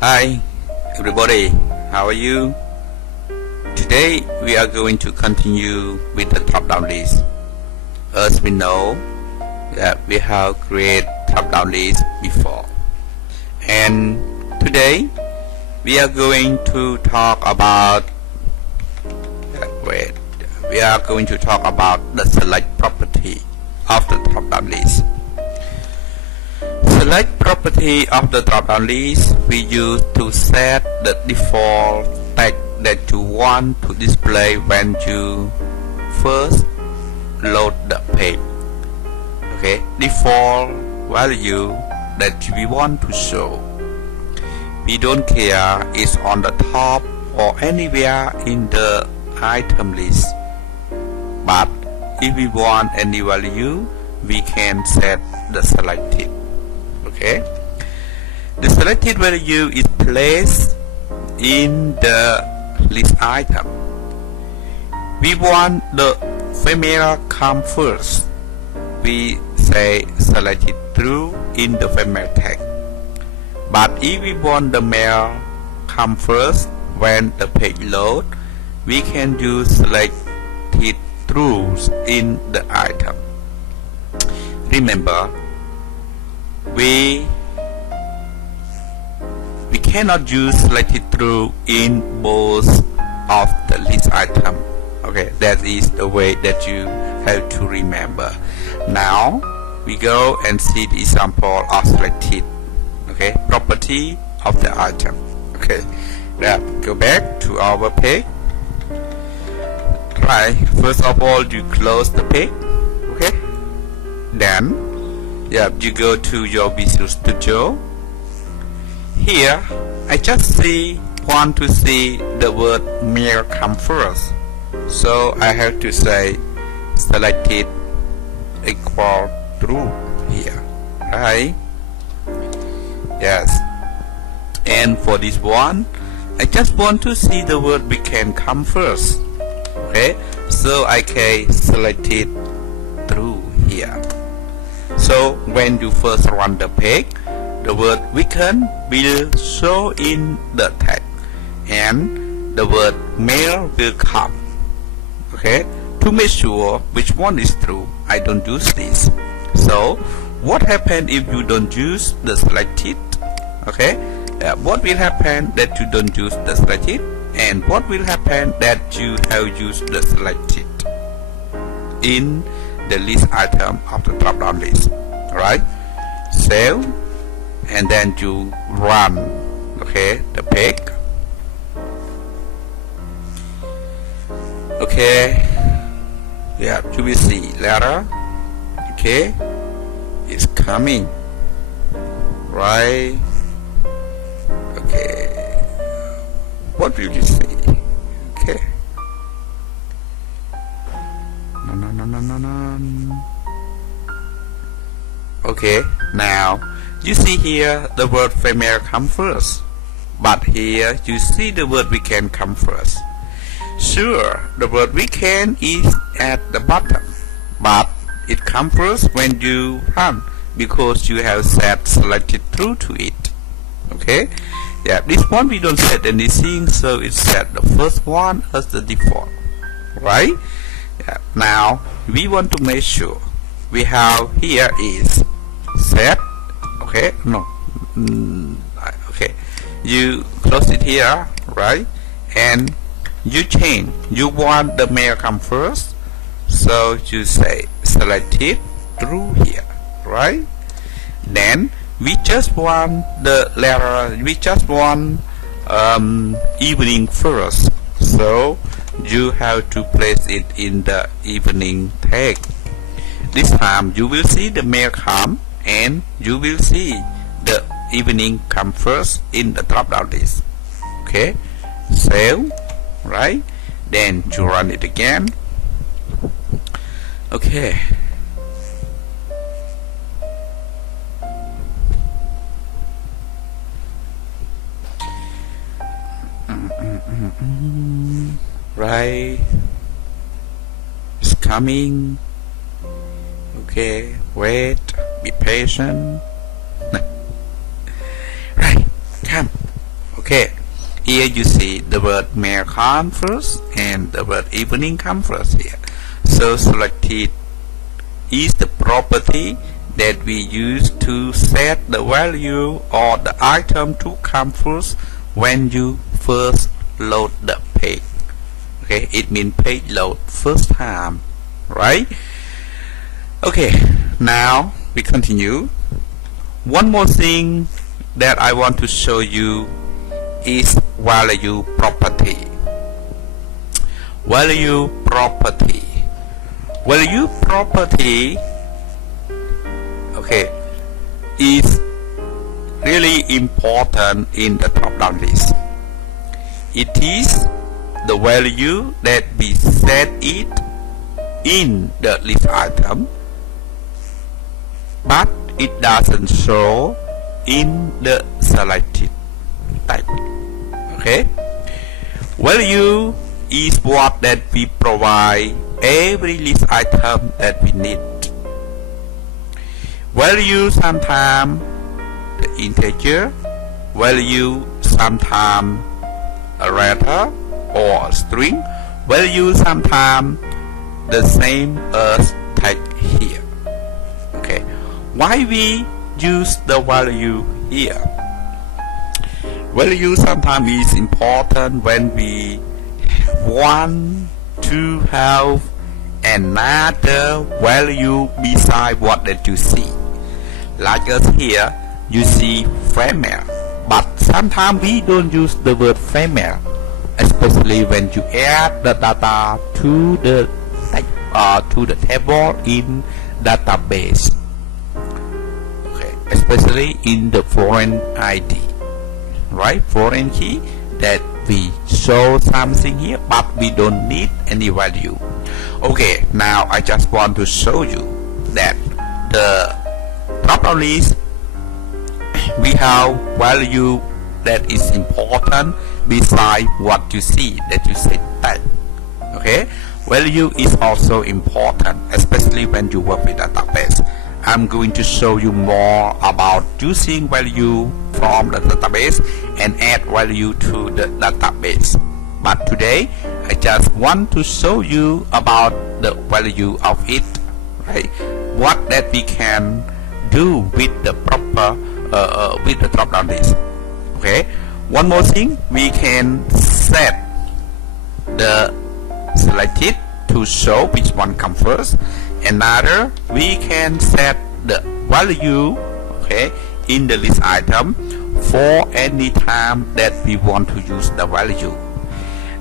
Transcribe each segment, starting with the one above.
Hi everybody, how are you? Today we are going to continue with the drop-down list. As we know that we have created drop-down list before, and today we are going to talk about the select property of the drop-down list. Select property of the drop-down list we use to set the default tag that you want to display when you first load the page. Okay, default value that we want to show. We don't care it's on the top or anywhere in the item list, but if we want any value we can set the selected. Okay, the selected value is placed in the list item. We want the female come first. We say selected true in the female tag. But if we want the male come first when the page load, we can use selected true in the item. Remember, we cannot use selected true in both of the list item. Okay, that is the way that you have to remember. Now we go and see the example of selected property of the item. Okay, now go back to our page. Right, first of all you close the page. Okay, then you go to your Visual Studio. Here I just want to see the word male come first, so I have to say selected equal true here, right? Yes. And for this one I just want to see the word we can come first. Okay, so I can select it true here. So when you first run the page, the word weekend will show in the tag and the word male will come. Okay, to make sure which one is true, I don't use this. So what happens if you don't use the selected? Okay, what will happen that you don't use the selected, and what will happen that you have used the selected in the list item of the drop-down list. Alright, save and then you run the page. Okay, you will see later. Okay, it's coming, right? Okay, what will you see? Okay, no. Okay, now you see here the word female come first, but here you see the word weekend come first. Sure, the word weekend is at the bottom, but it comes first when you run because you have set selected true to it. Okay, this one we don't set anything, so it's set the first one as the default, right? Now we want to make sure we have here is set. Okay, you close it here, right? And you change, you want the male come first, so you say selected true here, right? Then we just want the letter, we just want evening first, so you have to place it in the evening tag. This time you will see the male come and you will see the evening come first in the drop-down list. Okay, save, right? Then you run it again. Okay, right, it's coming. Okay, wait, be patient. Right, come. Okay, here you see the word mail come first and the word evening come first here. So selected is the property that we use to set the value or the item to come first when you first load the page. Okay, it means page load first time, right? Okay, now we continue. One more thing that I want to show you is value property. Value property. Value property, okay, is really important in the drop-down list. It is the value that we set it in the list item, but it doesn't show in the selected type. Okay, value is what that we provide every list item that we need. Value sometimes the integer, value sometimes a letter or a string, value sometimes the same as tag here. Okay, why we use the value here? Value sometimes is important when we want to have another value beside what that you see. Like us here, you see female, but sometimes we don't use the word female, especially when you add the data to the table in database. Okay, especially in the foreign ID, right? Foreign key that we show something here, but we don't need any value. Okay, now I just want to show you that the drop-down list, we have value that is important beside what you see that you say tag. Okay, value is also important, especially when you work with database. I'm going to show you more about using value from the database and add value to the database. But today I just want to show you about the value of it, right? What that we can do with the proper with the drop-down list. Okay, one more thing, we can set the selected to show which one comes first. Another, we can set the value, okay, in the list item for any time that we want to use the value.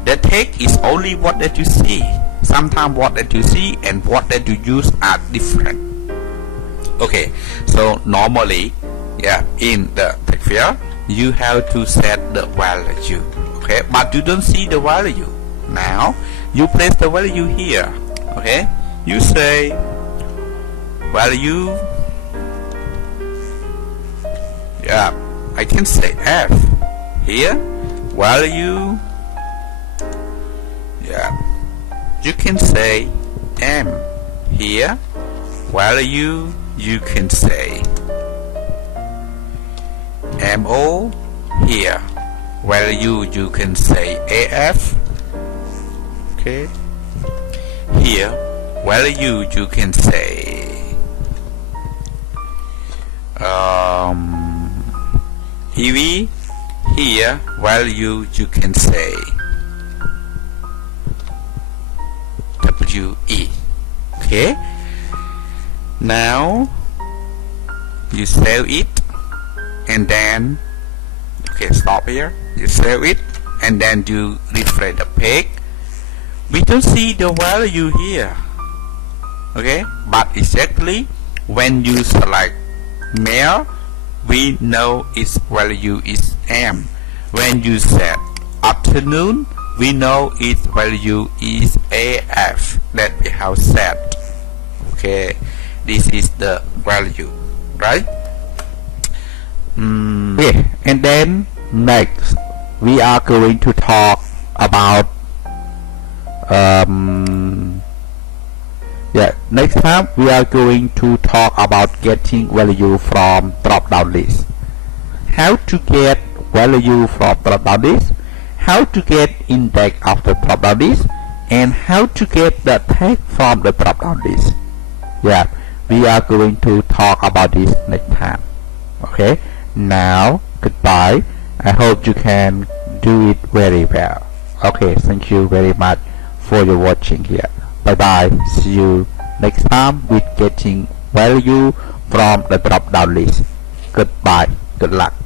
The text is only what that you see. Sometimes what that you see and what that you use are different. Okay, so normally, yeah, in the text field you have to set the value. Okay, but you don't see the value. Now you place the value here. Okay, you say value, yeah, I can say F here, value, yeah, you can say M here, value, you can say MO here, value, you can say AF. Okay, here value you can say EV, here value you can say WE. Okay, now you save it and then, okay, stop here, you save it and then you refresh the page. We don't see the value here. Okay, but exactly when you select male, we know its value is M. When you set afternoon, we know its value is AF that we have set. Okay, this is the value, right? Okay, and then next we are going to talk about next time we are going to talk about getting value from drop-down list. How to get value from drop-down list, how to get index of the drop-down list, and how to get the tag from the drop-down list. Yeah, we are going to talk about this next time. Okay, now goodbye. I hope you can do it very well. Okay, thank you very much for your watching here. Bye bye. See you next time with getting value from the drop down list. Goodbye. Good luck.